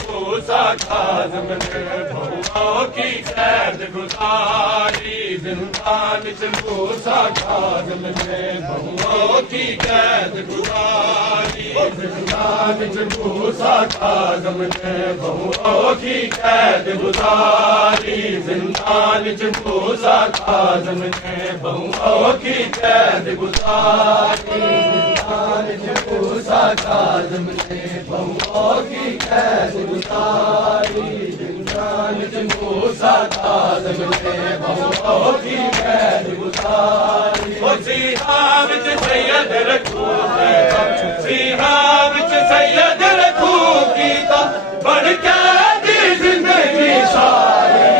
मूसा काज़िम ने बहुओं की कैद गुजारी। जिंदान च मूसा काज़िम ने बहुओं की कैद गुजारी। जिंदान च मूसा काज़िम ने बहुओं की कैद गुजारी। जिंदान च मूसा काज़िम ने बहुओं की कैद गुजारी। जिंदान च मूसा काज़िम ने बहुओं की कैद गुजारी। जिंदान च मूसा काज़िम ने बहुओं की कैद गुजारी। सीहा विच सैयद रखू कीता, सीहा विच सैयद रखू कीता, बन कैदी जिंदगी सारी।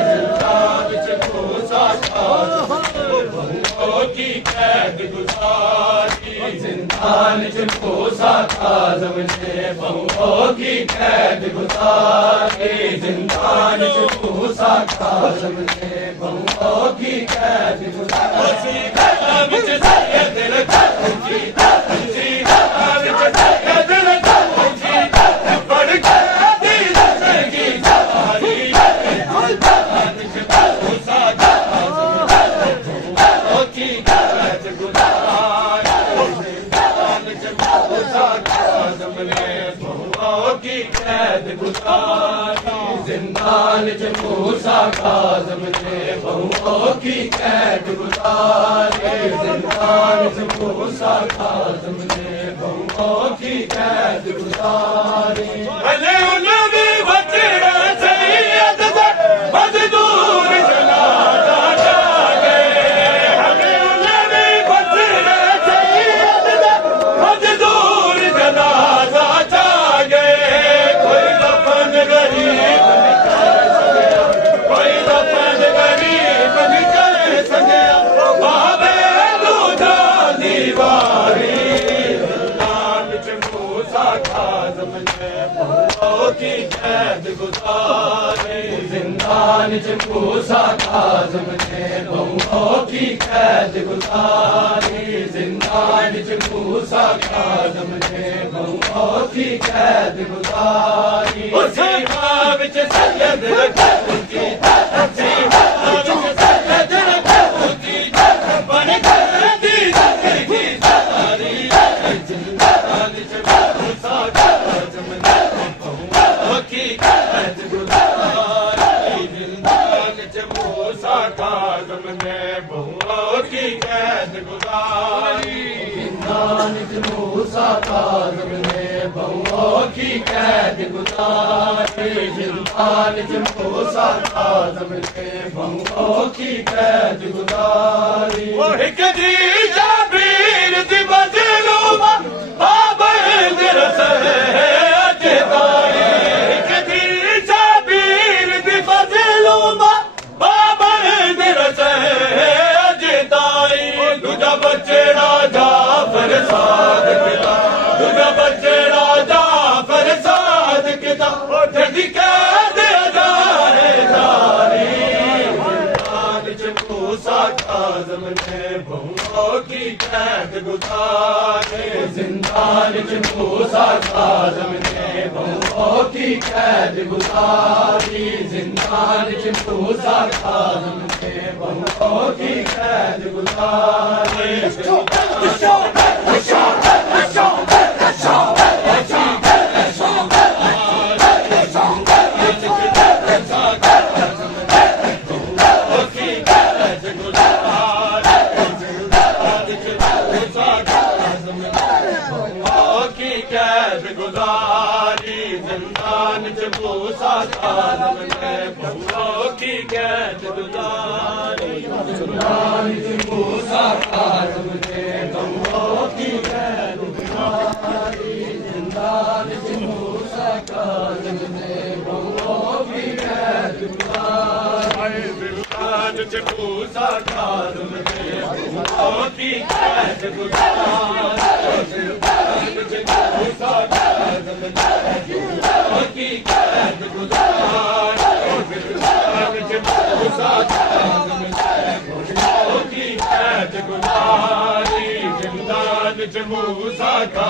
जिंदान च मूसा काज़िम ने बहुओं की कैद गुजारी। जिंदान च मूसा काज़िम ने बहुओं की कैद गुजारी। जिंदान च मूसा काज़िम ने बहुओं की कैद गुजारी। सीहा विच सैयद रखू कीता, सीहा विच सैयद रखू कीता, बन कैदी जिंदगी सारी। जिंदान च मूसा काज़िम ने बहुओं की कैद गुजारी। जिंदान च मूसा काज़िम ने बहुओं की कैद गुजारी। जिंदान च मूसा काज़िम ने बहुओं की कैद गुजारी। जिंदान च मूसा काज़िम ने बहुओं की कैद गुजारी। भले उनवी बचड़ा सैयद दा मजदूर जनाजा जागे। भले उनवी बचड़ा सैयद दा मजदूर जनाजा जागे। कोई दफन गरीब नहीं कर सकिया, कोई दफन गरीब नहीं कर सकिया, बाबे दूधा दीवारी। जिंदान च मूसा काज़िम ने बहुओं की कैद गुजारी। जिंदान च मूसा काज़िम ने बहुओं की कैद गुजारी। जिंदान च मूसा काज़िम ने बहुओं की कैद गुजारी। सीहा विच सैयद रखू कीता, सीहा विच सैयद रखू कीता, बन कैदी जिंदगी सारी। जिंदान च मूसा काज़िम ने बहुओं की कैद गुजारी। जिंदान च मूसा काज़िम ने बहुओं की कैद गुजारी। जिंदान च मूसा काज़िम ने बहुओं की कैद गुजारी। जिंदान च मूसा काज़िम ने बहुओं की कैद गुजारी। एक दी जाबीर दी मज़लूमा बाबर दी रसह अज ताई। एक दी जाबीर दी मज़लूमा बाबर दी रसह अज ताई। दूजा बचड़ा जाफर सादिक दा, दूजा बचड़ा जाफर सादिक दा, जदी कैद अजाए जारी। जिंदान च मूसा काज़िम ने बहुओं की कैद गुजारी। जिंदान च मूसा काज़िम ने बहुओं की कैद गुजारी। जिंदान च मूसा काज़िम ने बहुओं की कैद गुजारी। जिंदान च मूसा काज़िम ने बहुओं की कैद गुजारी। जिंदान च मूसा काज़िम ने बहुओं की कैद गुजारी। जिंदान च मूसा काज़िम ने बहुओं की कैद गुजारी। जिंदान च मूसा काज़िम ने बहुओं की कैद गुजारी। जिंदान च मूसा काज़िम ने बहुओं की कैद गुजारी। जिंदान च मूसा काज़िम ने बहुओं की कैद गुजारी। जिंदान च मूसा का